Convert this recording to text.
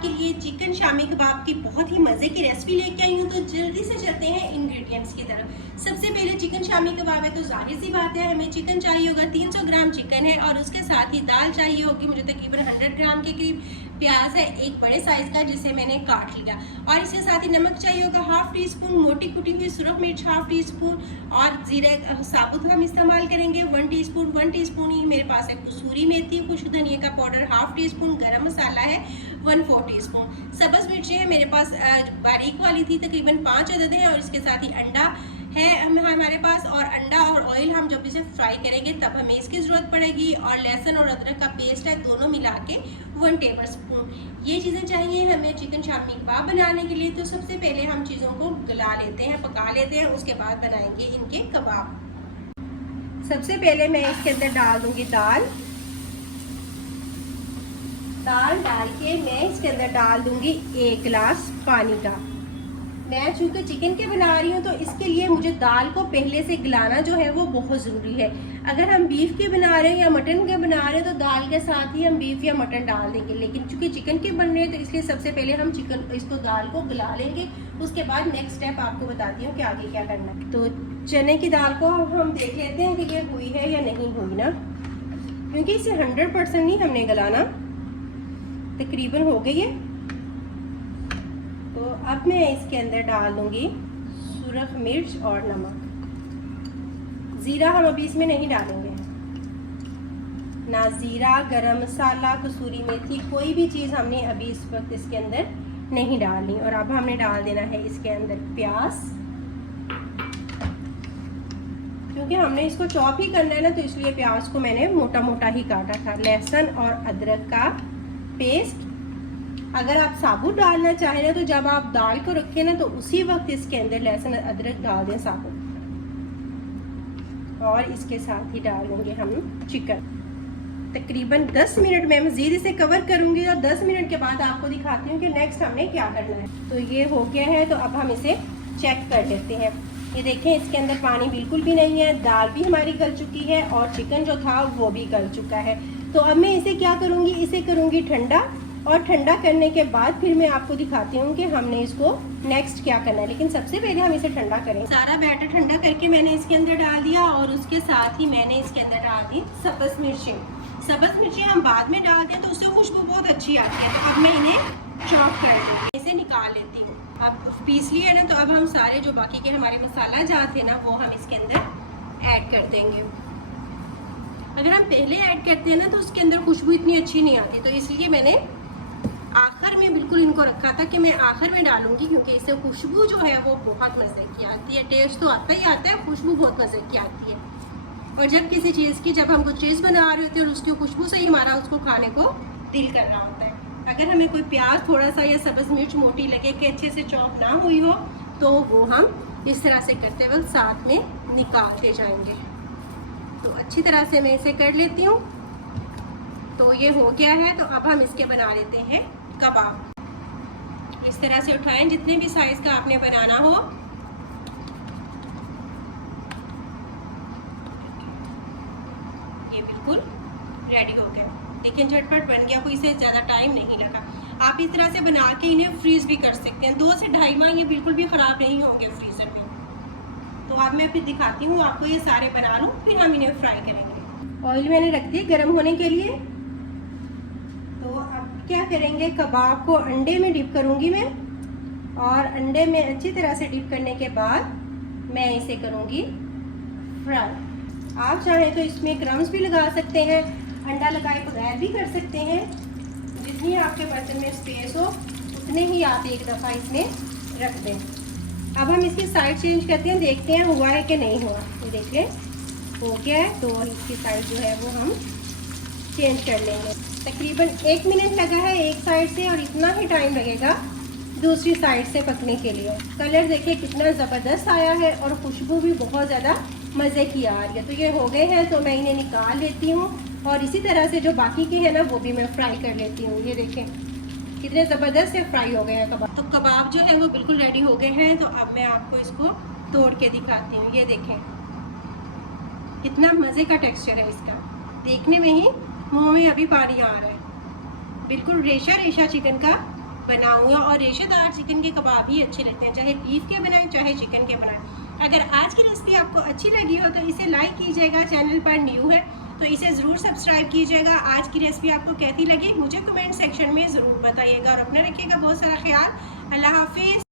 आपके लिए चिकन शामी कबाब की बहुत ही मज़े की रेसिपी लेके आई हूँ। तो जल्दी से चलते हैं इंग्रेडिएंट्स की तरफ। सबसे पहले चिकन शामी कबाब है तो जाहिर सी बात है हमें चिकन चाहिए होगा। 300 ग्राम चिकन है और उसके साथ ही दाल चाहिए होगी मुझे तकरीबन 100 ग्राम के करीब। प्याज है एक बड़े साइज का जिसे मैंने काट लिया और इसके साथ ही नमक चाहिए होगा हाफ टी स्पून, मोटी कुटी हुई सुरख मिर्च हाफ टी स्पून और जीरा साबुत हम इस्तेमाल करेंगे 1 टीस्पून ही मेरे पास है। कसूरी मेथी, खुश्क धनिया का पाउडर हाफ टी स्पून, गरम मसाला है 1/4 टीस्पून। सब्ज मिर्ची है मेरे पास बारीक वाली थी तकरीबन 5 अदद है और इसके साथ ही अंडा है हमारे पास और अंडा और ऑयल हम जब इसे फ्राई करेंगे तब हमें इसकी ज़रूरत पड़ेगी। और लहसुन और अदरक का पेस्ट है दोनों मिला के 1 टेबल स्पून। ये चीज़ें चाहिए हमें चिकन शामी कबाब बनाने के लिए। तो सबसे पहले हम चीज़ों को गला लेते हैं, पका लेते हैं, उसके बाद बनाएंगे इनके कबाब। सबसे पहले मैं इसके अंदर डाल दूंगी दाल डाल के मैं इसके अंदर डाल दूंगी 1 गिलास पानी का। मैं चूँकि चिकन के बना रही हूँ तो इसके लिए मुझे दाल को पहले से गलाना जो है वो बहुत ज़रूरी है। अगर हम बीफ के बना रहे हैं या मटन के बना रहे हैं तो दाल के साथ ही हम बीफ या मटन डाल देंगे, लेकिन चूँकि चिकन के बन रहे हैं तो इसलिए सबसे पहले हम इसको दाल को गला लेंगे। उसके बाद नेक्स्ट स्टेप आपको बताती हूँ कि आगे क्या करना है। तो चने की दाल को हम देख लेते हैं कि ये हुई है या नहीं हुई ना, क्योंकि इसे 100% नहीं हमने गलाना, तकरीबन हो गई है। तो अब मैं इसके अंदर डाल दूंगी सुरख मिर्च और नमक। ज़ीरा हम अभी इसमें नहीं डालेंगे, ना ज़ीरा, गरम मसाला, कसूरी मेथी, कोई भी चीज़ हमने अभी इस वक्त इसके अंदर नहीं डालनी। और अब हमने डाल देना है इसके अंदर प्याज, क्योंकि हमने इसको चॉप ही करना है ना तो इसलिए प्याज को मैंने मोटा मोटा ही काटा था। लहसुन और अदरक का पेस्ट, अगर आप साबुत डालना चाहें ना तो जब आप दाल को रखें ना तो उसी वक्त इसके अंदर लहसुन अदरक डाल दें साबुत। और इसके साथ ही डाल देंगे हम चिकन। तकरीबन 10 मिनट में मज़ीद इसे कवर करूंगी और 10 मिनट के बाद आपको दिखाती हूँ कि नेक्स्ट हमने क्या करना है। तो ये हो गया है, तो अब हम इसे चेक कर लेते हैं। ये देखें इसके अंदर पानी बिल्कुल भी नहीं है, दाल भी हमारी गल चुकी है और चिकन जो था वो भी गल चुका है। तो अब मैं इसे क्या करूँगी, इसे करूँगी ठंडा और ठंडा करने के बाद फिर मैं आपको दिखाती हूँ कि हमने इसको नेक्स्ट क्या करना है। लेकिन सबसे पहले हम इसे ठंडा करें। सारा बैटर ठंडा करके मैंने इसके अंदर डाल दिया और उसके साथ ही मैंने इसके अंदर डाल दी सब्ज़ मिर्ची। सब्ज़ मिर्ची हम बाद में डाल दें तो उससे खुशबू बहुत अच्छी आती है। तो अब मैं इन्हें चॉप कर देती हूँ, इसे निकाल लेती हूँ। अब पीस लिया ना तो अब हम सारे जो बाकी के हमारे मसाला जात थे ना वो हम इसके अंदर ऐड कर देंगे। अगर हम पहले ऐड करते हैं ना तो उसके अंदर खुशबू इतनी अच्छी नहीं आती, तो इसलिए मैंने आखिर में बिल्कुल इनको रखा था कि मैं आखिर में डालूंगी, क्योंकि इससे खुशबू जो है वो बहुत मज़े की आती है। टेस्ट तो आता ही आता है, खुशबू बहुत मज़े की आती है। और जब किसी चीज़ की जब हम कुछ चीज़ बना रहे होते हैं और उसकी खुशबू से ही हमारा उसको खाने को दिल कर रहा होता है। अगर हमें कोई प्याज थोड़ा सा या सब्ज़ मिर्च मोटी लगे कि अच्छे से चॉप ना हुई हो तो वो हम इस तरह से करते वक्त साथ में निकालते जाएंगे। तो अच्छी तरह से मैं इसे कर लेती हूँ। तो ये हो गया है, तो अब हम इसके बना लेते हैं कबाब। इस तरह से उठाएं जितने भी साइज का आपने बनाना हो। ये बिल्कुल रेडी हो गया, देखिए झटपट बन गया, कोई इसे ज़्यादा टाइम नहीं लगा। आप इस तरह से बना के इन्हें फ्रीज भी कर सकते हैं, 2 से 2.5 माह ये बिल्कुल भी ख़राब नहीं होंगे फ्रीज़र में। तो अब मैं फिर दिखाती हूँ आपको, ये सारे बना लूँ फिर हम इन्हें फ्राई करेंगे। ऑयल मैंने रख दिया गर्म होने के लिए। तो अब क्या करेंगे, कबाब को अंडे में डिप करूँगी मैं और अंडे में अच्छी तरह से डिप करने के बाद मैं इसे करूँगी फ्राई। आप चाहें तो इसमें क्रम्स भी लगा सकते हैं, अंडा लगाए बगैर भी कर सकते हैं। जितनी आपके बर्तन में स्पेस हो उतने ही आप एक दफ़ा इसमें रख दें। अब हम इसकी साइड चेंज करते हैं, देखते हैं हुआ है कि नहीं हुआ। ये देख लें हो गया है, तो इसकी साइड जो है वो हम चेंज कर लेंगे। तकरीबन 1 मिनट लगा है एक साइड से और इतना ही टाइम लगेगा दूसरी साइड से पकने के लिए। कलर देखिए कितना ज़बरदस्त आया है और खुशबू भी बहुत ज़्यादा मज़े की आ रही है। तो ये हो गए हैं, तो मैं इन्हें निकाल लेती हूँ और इसी तरह से जो बाकी के हैं ना वो भी मैं फ्राई कर लेती हूँ। ये देखें कितने ज़बरदस्त से फ्राई हो गए हैं कबाब। तो कबाब जो है वो बिल्कुल रेडी हो गए हैं। तो अब मैं आपको इसको तोड़ के दिखाती हूँ। ये देखें कितना मज़े का टेक्सचर है इसका, देखने में ही मुंह में अभी पानी आ रहा है। बिल्कुल रेशा रेशा चिकन का बनाऊँ। और रेशेदार चिकन के कबाब ही अच्छे लगते हैं, चाहे बीफ के बनाएं चाहे चिकन के बनाएं। अगर आज की रेसिपी आपको अच्छी लगी हो तो इसे लाइक कीजिएगा, चैनल पर न्यू है तो इसे ज़रूर सब्सक्राइब कीजिएगा। आज की रेसिपी आपको कैसी लगी मुझे कमेंट सेक्शन में ज़रूर बताइएगा और अपना रखिएगा बहुत सारा ख्याल। अल्लाह हाफिज़।